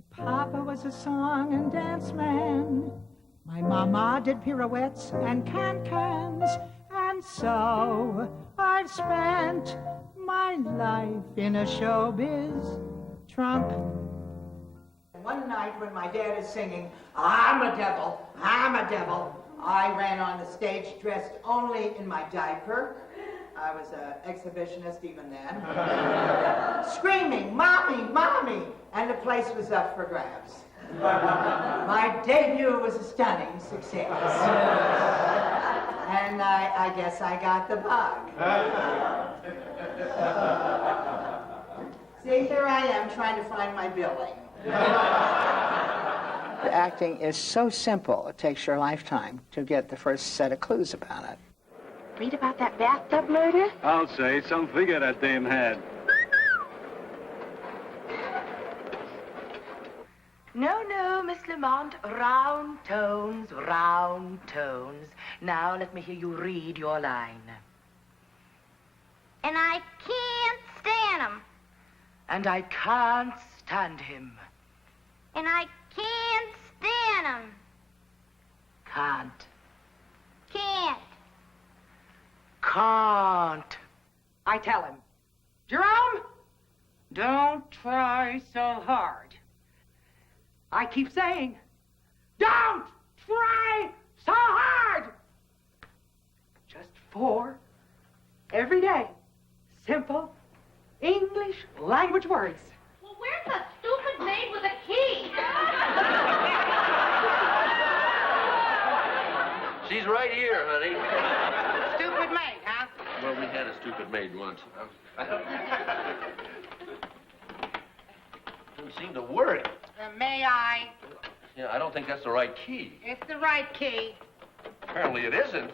My papa was a song and dance man. My mama did pirouettes and can-cans. And so I've spent my life in a showbiz trunk. One night when my dad is singing, I'm a devil, I ran on the stage dressed only in my diaper. I was an exhibitionist even then. Screaming, Mommy, Mommy! And the place was up for grabs. My debut was a stunning success. And I guess I got the bug. See, here I am trying to find my billing. Acting is so simple, it takes your lifetime to get the first set of clues about it. Read about that bathtub murder? I'll say, some figure that dame had. No, no, Miss Lamont. Round tones, round tones. Now let me hear you read your line. And I can't stand him. And I can't stand him. And I can't stand him. Can't. Can't. Can't. I tell him, Jerome, don't try so hard. I keep saying, don't try so hard. Just 4 every day. Simple English language words. Well, where's the stupid maid with a key? She's right here, honey. Stupid maid, huh? Well, we had a stupid maid once. Doesn't seem to work. May I? Yeah, I don't think that's the right key. It's the right key. Apparently it isn't.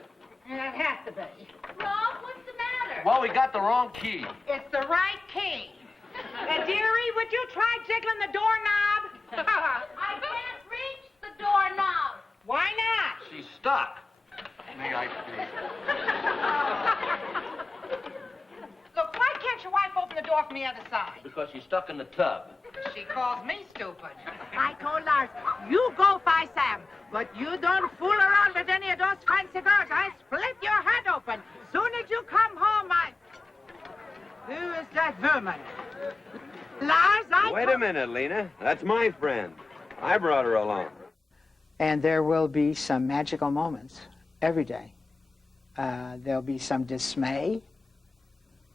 It has to be. Rob, what's the matter? Well, we got the wrong key. It's the right key. Dearie, would you try jiggling the doorknob? I can't reach the doorknob. Why not? She's stuck. May I please? Look, why can't your wife open the door from the other side? Because she's stuck in the tub. She calls me stupid. I told Lars, you go find Sam, but you don't fool around with any of those fancy girls. I split your head open. Soon as you come home, Who is that vermin? Lars, Wait a minute, Lena. That's my friend. I brought her along. And there will be some magical moments every day. There'll be some dismay.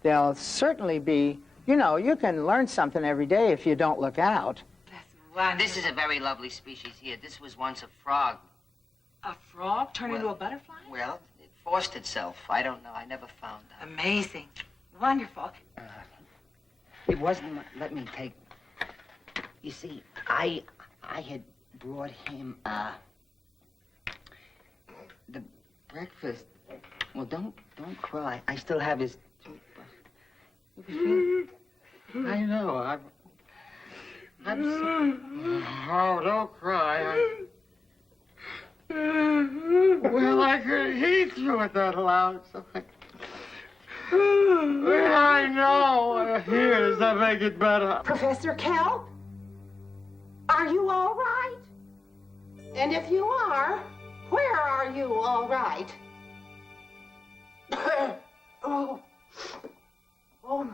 There'll certainly be, you know, you can learn something every day if you don't look out. Well, this is a very lovely species here. This was once a frog. A frog turned into a butterfly? Well, it forced itself. I don't know. I never found out. Amazing. Wonderful. It wasn't... Let me take... You see, I had brought him, the breakfast. Well, don't cry. I still have his toothbrush. I know. I'm so... Oh, don't cry. Well, I could eat through it that loud. So I know. Here, does that make it better? Professor Kell, are you all right? And if you are, where are you all right? Oh. Oh.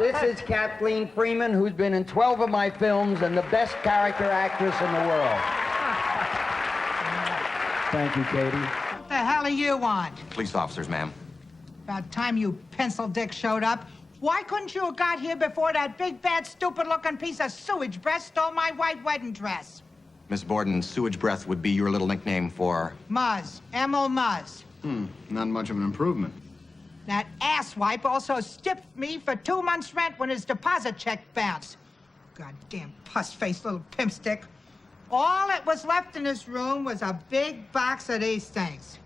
This is Kathleen Freeman, who's been in 12 of my films and the best character actress in the world. Thank you, Katie. What the hell do you want? Police officers, ma'am. About time you pencil dick showed up. Why couldn't you have got here before that big, bad, stupid-looking piece of sewage breath stole my white wedding dress? Miss Borden, sewage breath would be your little nickname for... Muzz. M.O. Muzz. Not much of an improvement. That asswipe also stiffed me for 2 months' rent when his deposit check bounced. Goddamn pus-faced little pimp stick. All that was left in this room was a big box of these things.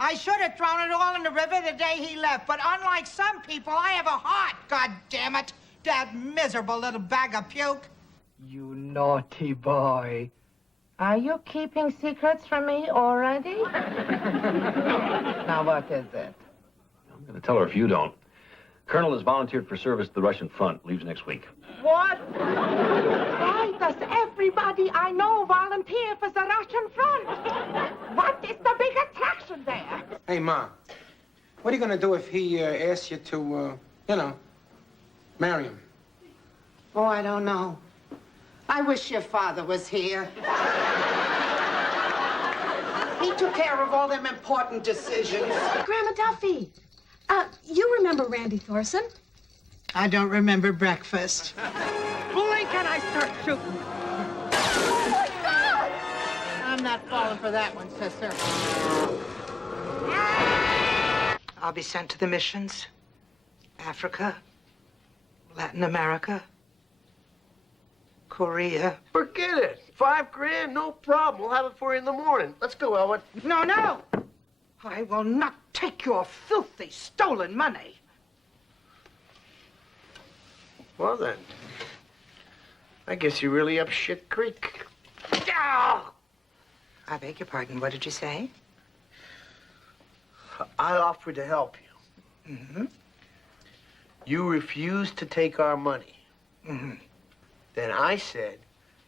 I should have thrown it all in the river the day he left, but unlike some people, I have a heart, God damn it. that miserable little bag of puke. You naughty boy. Are you keeping secrets from me already? Now, what is it? I'm going to tell her if you don't. Colonel has volunteered for service to the Russian front. Leaves next week. What? Why does everybody I know volunteer for the Russian front? What is the big attraction there? Hey, Ma, what are you going to do if he asks you to, marry him? Oh, I don't know. I wish your father was here. He took care of all them important decisions. Grandma Duffy, you remember Randy Thorson? I don't remember breakfast. Blink and I start shooting. Oh, my God! I'm not falling for that one, sister. I'll be sent to the missions. Africa, Latin America, Korea. Forget it. $5 grand, no problem. We'll have it for you in the morning. Let's go, Elwood. No, no! I will not take your filthy, stolen money. Well, then. I guess you're really up shit creek. I beg your pardon, what did you say? I offered to help you. Mm-hmm. You refused to take our money. Mm-hmm. Then I said,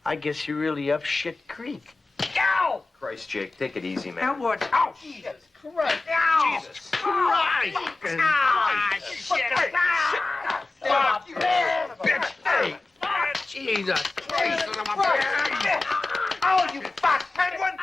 I guess you're really up shit creek. Ow! Christ, Jake, take it easy, man. Elwood. Oh, Jesus Christ. Ow! Jesus Christ! Shit. Stop, you bitch! Hey! Jesus Christ! Oh, you fat penguin!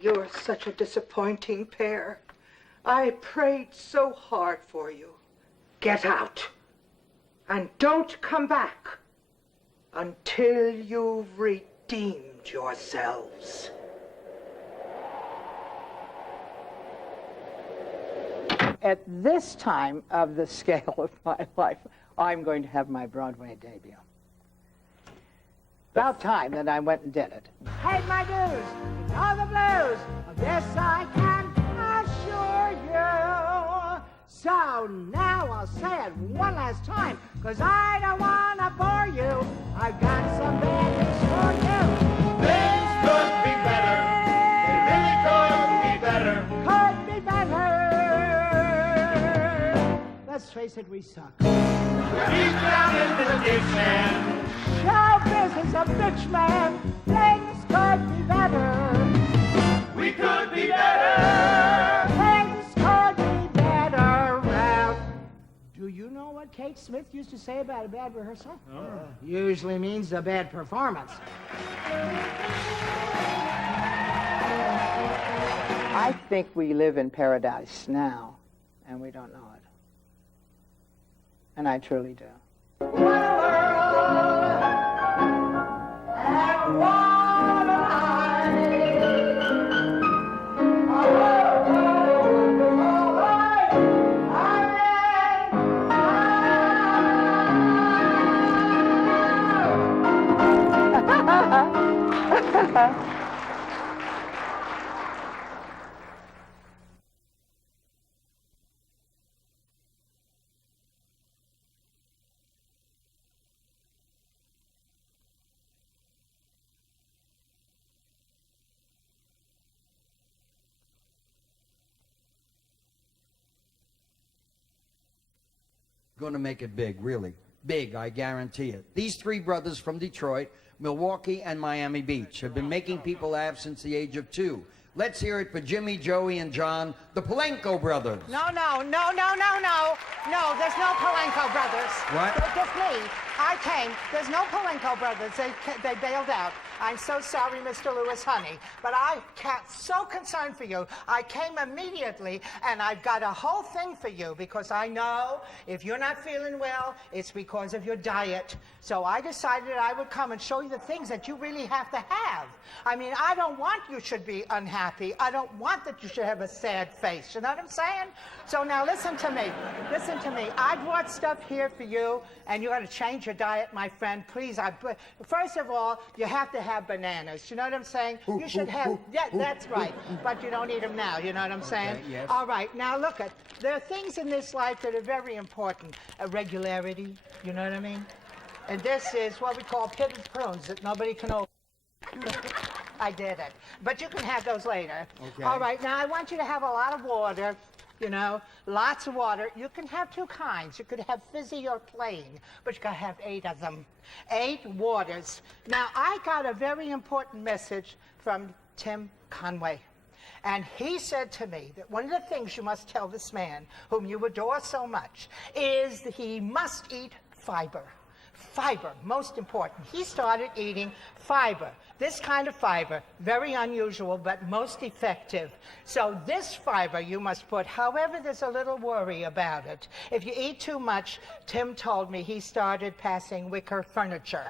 You're such a disappointing pair. I prayed so hard for you. Get out. And don't come back until you've redeemed yourselves. At this time of the scale of my life, I'm going to have my Broadway debut. About time that I went and did it. Paid my dues, all the blues. Of this I can assure you. So now I'll say it one last time, 'cause I don't want to bore you. I've got some bad news for you. Things could be better. They really could be better. Could be better. Let's face it, we suck. Deep down in the ditch, man. Show business a bitch, man. Things could be better. We could be better. Things could be better. Well, do you know what Kate Smith used to say about a bad rehearsal? Usually means a bad performance. I think we live in paradise now, and we don't know it. And I truly do. What a world, and what a life. Going to make it big, really. Big, I guarantee it. These three brothers from Detroit, Milwaukee, and Miami Beach have been making people laugh since the age of 2. Let's hear it for Jimmy, Joey, and John, the Palenko brothers. No, there's no Palenko brothers. What? It's just me. I came. There's no Palenko brothers. They bailed out. I'm so sorry, Mr. Lewis, honey, but I can't. So concerned for you. I came immediately, and I've got a whole thing for you because I know if you're not feeling well, it's because of your diet. So I decided I would come and show you the things that you really have to have. I mean, I don't want you should be unhappy. I don't want that you should have a sad face. You know what I'm saying? So now listen to me. Listen to me. I brought stuff here for you, and you got to change your diet, my friend. Please, first of all, you have to have bananas. You know what I'm saying? You should have, yeah, that's right. But you don't eat them now, you know what I'm saying? Okay, yes. All right, now look at, there are things in this life that are very important. Regularity, you know what I mean? And this is what we call pitted prunes that nobody can open. I did it. But you can have those later. Okay. All right, now I want you to have a lot of water, you know, lots of water. You can have two kinds. You could have fizzy or plain, but you gotta have 8 of them. 8 waters. Now, I got a very important message from Tim Conway. And he said to me that one of the things you must tell this man, whom you adore so much, is that he must eat fiber. Fiber, most important. He started eating fiber. This kind of fiber, very unusual, but most effective. So this fiber you must put, however, there's a little worry about it. If you eat too much, Tim told me he started passing wicker furniture.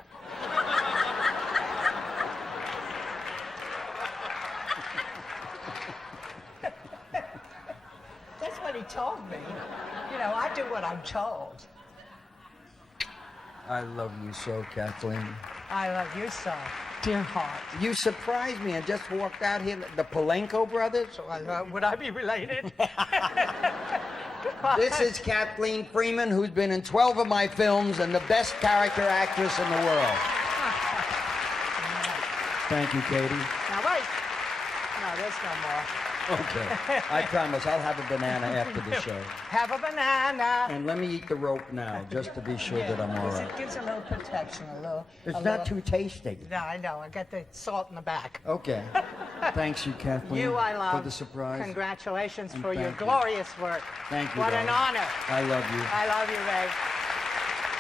That's what he told me. You know, I do what I'm told. I love you so, Kathleen. I love you so, dear heart. You surprised me and just walked out here. The Polanco brothers? So would I be related? This is Kathleen Freeman, who's been in 12 of my films and the best character actress in the world. Thank you, Katie. Now wait. No, there's no more. Okay. I promise I'll have a banana after the show. Have a banana. And let me eat the rope now, just to be sure that I'm all right. It gives a little protection, a little. It's not too tasty. No, I know. I got the salt in the back. Okay. Thanks you, Kathleen. You, I love. For the surprise. Congratulations And for your thank you. glorious work. Thank you, What an darling. honor. I love you. I love you, Ray.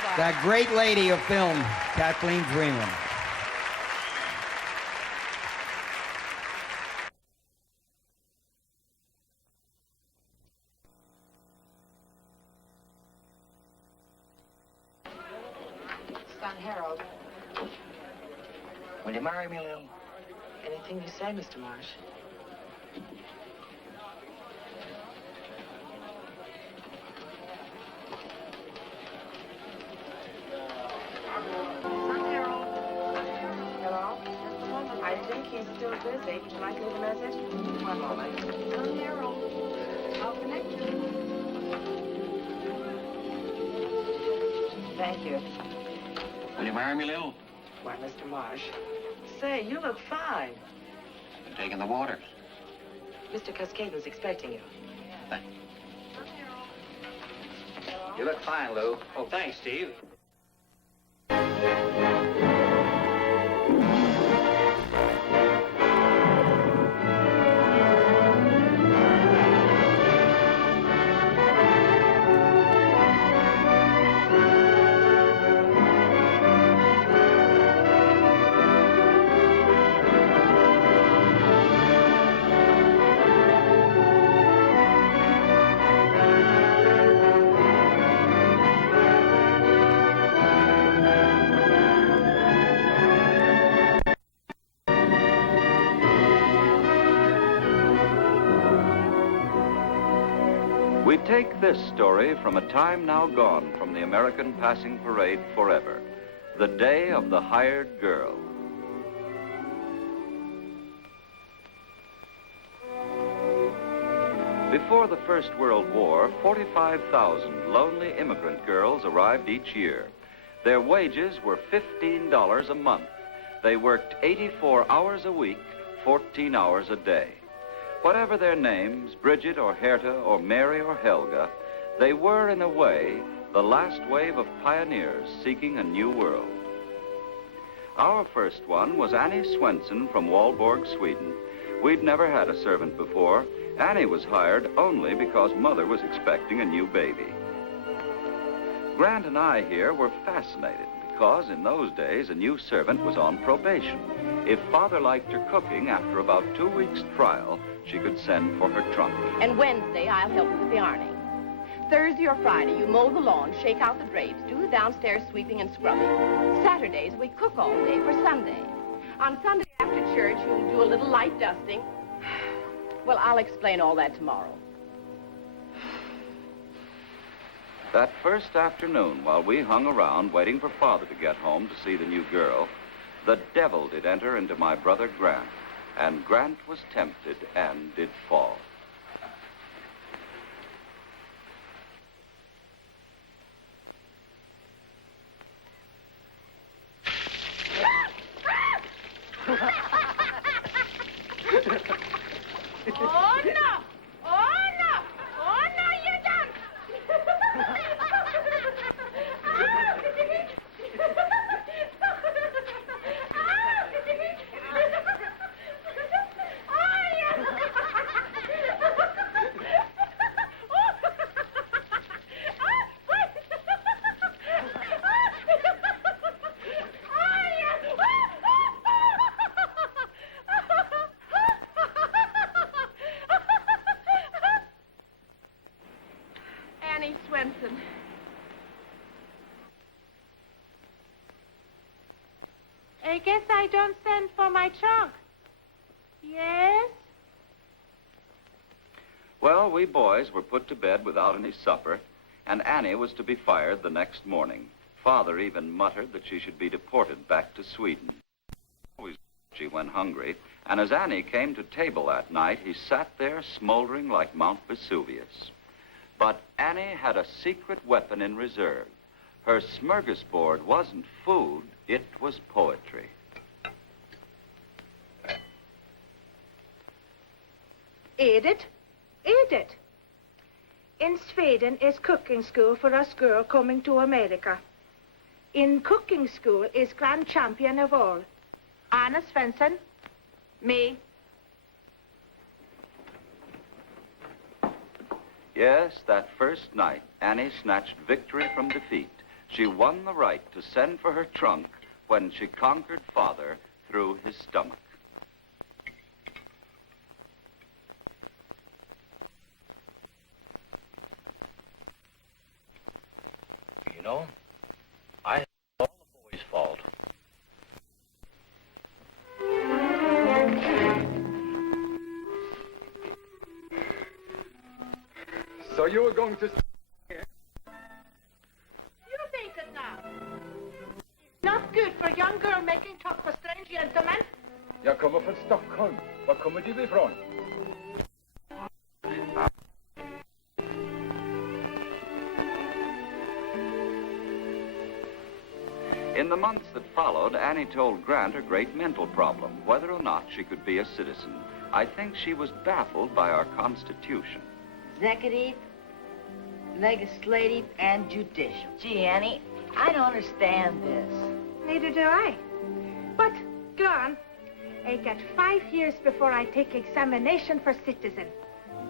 Bye. That great lady of film, Kathleen Freeman. Son Harold. Will you marry me, Lil? Anything you say, Mr. Marsh. Son Harold. Hello? Just a moment. I think he's still busy. Would you like to leave a message? One moment. Son Harold. I'll connect you. Thank you. Will you marry me, Lil? Why, Mr. Marsh. Say, you look fine. I'm taking the waters. Mr. Cascaden's expecting you. You look fine, Lou. Oh, thanks, Steve. We take this story from a time now gone from the American passing parade forever, the day of the hired girl. Before the First World War, 45,000 lonely immigrant girls arrived each year. Their wages were $15 a month. They worked 84 hours a week, 14 hours a day. Whatever their names, Bridget or Herta or Mary or Helga, they were, in a way, the last wave of pioneers seeking a new world. Our first one was Annie Swenson from Walborg, Sweden. We'd never had a servant before. Annie was hired only because Mother was expecting a new baby. Grant and I here were fascinated because in those days a new servant was on probation. If Father liked her cooking, after about 2 weeks' trial, she could send for her trunk. And Wednesday, I'll help with the ironing. Thursday or Friday, you mow the lawn, shake out the drapes, do the downstairs sweeping and scrubbing. Saturdays, we cook all day for Sunday. On Sunday after church, you'll do a little light dusting. Well, I'll explain all that tomorrow. That first afternoon, while we hung around waiting for Father to get home to see the new girl, the devil did enter into my brother Grant, and Grant was tempted and did fall. Oh, no! Oh, no! Oh, no, you don't! Annie Swenson. I guess I don't send for my trunk. Yes? Well, we boys were put to bed without any supper, and Annie was to be fired the next morning. Father even muttered that she should be deported back to Sweden. Always she went hungry, and as Annie came to table that night, he sat there smoldering like Mount Vesuvius. But Annie had a secret weapon in reserve. Her smorgasbord wasn't food, it was poetry. Edith? Edith. In Sweden is cooking school for us girl coming to America. In cooking school is grand champion of all. Anna Svensson. Me. Yes, that first night, Annie snatched victory from defeat. She won the right to send for her trunk when she conquered Father through his stomach. You know, I think it's all the boys' fault. So you were going to... You think it now? Not good for a young girl making talk for strange gentlemen. Jag kommer från Stockholm. Var kommer du ifrån? In the months that followed, Annie told Grant her great mental problem, whether or not she could be a citizen. I think she was baffled by our Constitution. Executive, legislative, and judicial. Gee, Annie, I don't understand this. Neither do I. But, go on. I get 5 years before I take examination for citizen.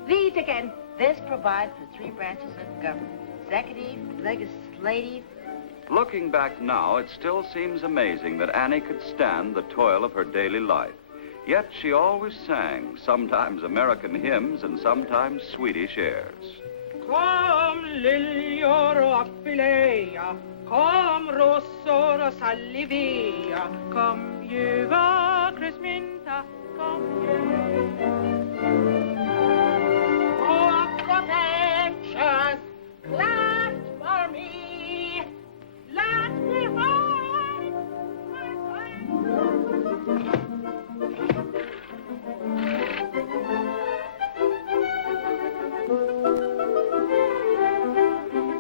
Read again. This provides the 3 branches of government. Executive, legislative. Looking back now, it still seems amazing that Annie could stand the toil of her daily life. Yet she always sang, sometimes American hymns and sometimes Swedish airs. Kom liljor och Aquileia, kom rosor och salvia, kom ljuva kryssmynta, kom Walk of actions, glad for me, let me hide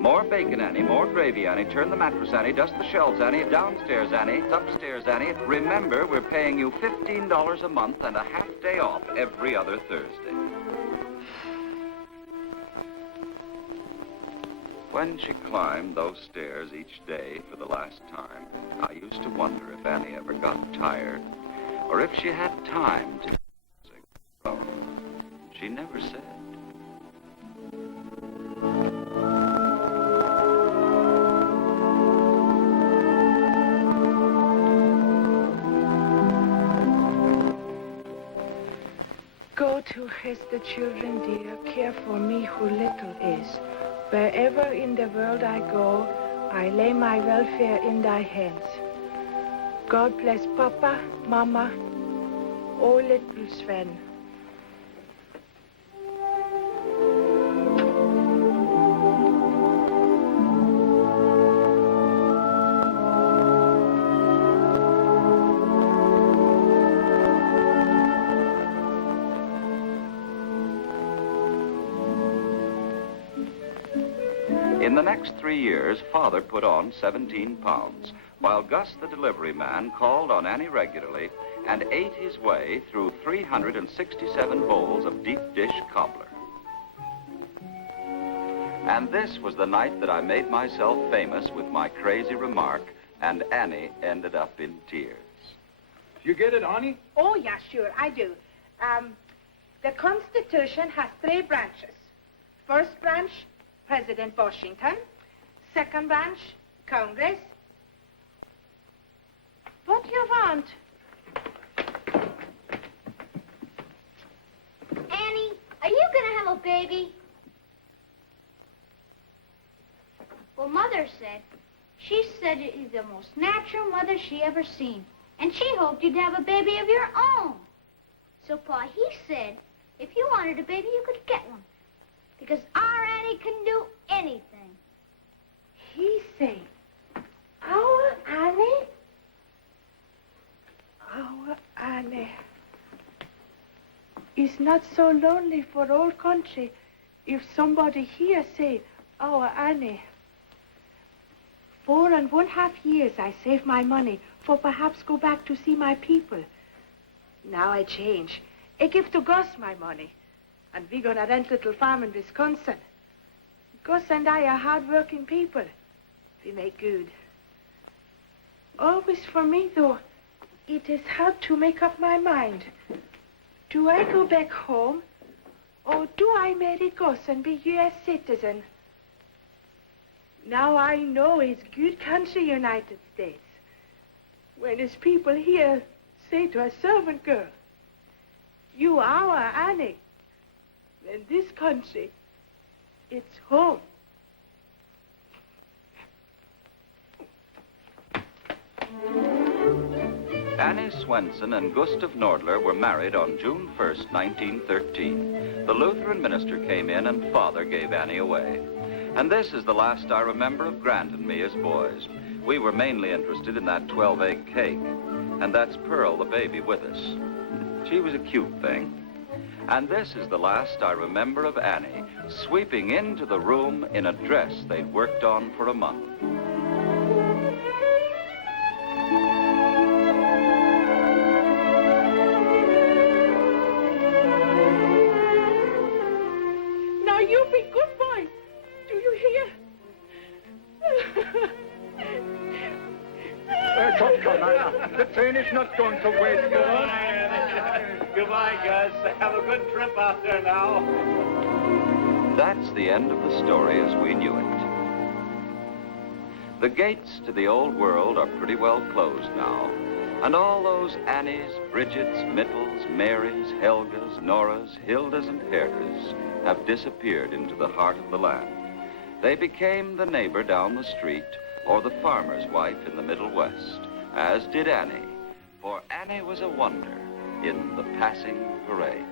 More bacon, Annie. More gravy, Annie. Turn the mattress, Annie. Dust the shelves, Annie. Downstairs, Annie. Upstairs, Annie. Remember, we're paying you $15 a month and a half day off every other Thursday. When she climbed those stairs each day for the last time, I used to wonder if Annie ever got tired, or if she had time to sing alone. She never said. Go to rest the children, dear. Care for me who little is. Wherever in the world I go, I lay my welfare in thy hands. God bless Papa, Mama, oh little Sven. In the next 3 years, Father put on 17 pounds, while Gus, the delivery man, called on Annie regularly and ate his way through 367 bowls of deep dish cobbler. And this was the night that I made myself famous with my crazy remark, and Annie ended up in tears. You get it, Annie? Oh, yeah, sure, I do. The Constitution has 3 branches. First branch, President Washington. Second branch, Congress. What do you want? Annie, are you gonna have a baby? Well, Mother said. She said it is the most natural mother she ever seen. And she hoped you'd have a baby of your own. So, Pa, he said, if you wanted a baby, you could get one. Because our Annie can do anything. He said, our Annie? Our Annie is not so lonely for all country if somebody here say, our Annie. 4.5 years I save my money for perhaps go back to see my people. Now I change. I give to Gus my money. And we gonna rent little farm in Wisconsin. Gus and I are hard-working people. We make good. Always for me, though, it is hard to make up my mind. Do I go back home, or do I marry Gus and be U.S. citizen? Now I know it's good country, United States. When his people here say to a servant girl, you our Annie, then this country, it's home. Annie Swenson and Gustav Nordler were married on June 1st, 1913. The Lutheran minister came in and Father gave Annie away. And this is the last I remember of Grant and me as boys. We were mainly interested in that 12-egg cake. And that's Pearl, the baby, with us. She was a cute thing. And this is the last I remember of Annie, sweeping into the room in a dress they'd worked on for a month. Now you be good boy. Do you hear? Come, Anna. The train is not going to waste. Goodbye, Gus. Have a good trip out there now. That's the end of the story as we knew it. The gates to the old world are pretty well closed now, and all those Annies, Bridgets, Mittels, Marys, Helgas, Noras, Hildas, and Hertas have disappeared into the heart of the land. They became the neighbor down the street or the farmer's wife in the Middle West, as did Annie, for Annie was a wonder in the passing parade.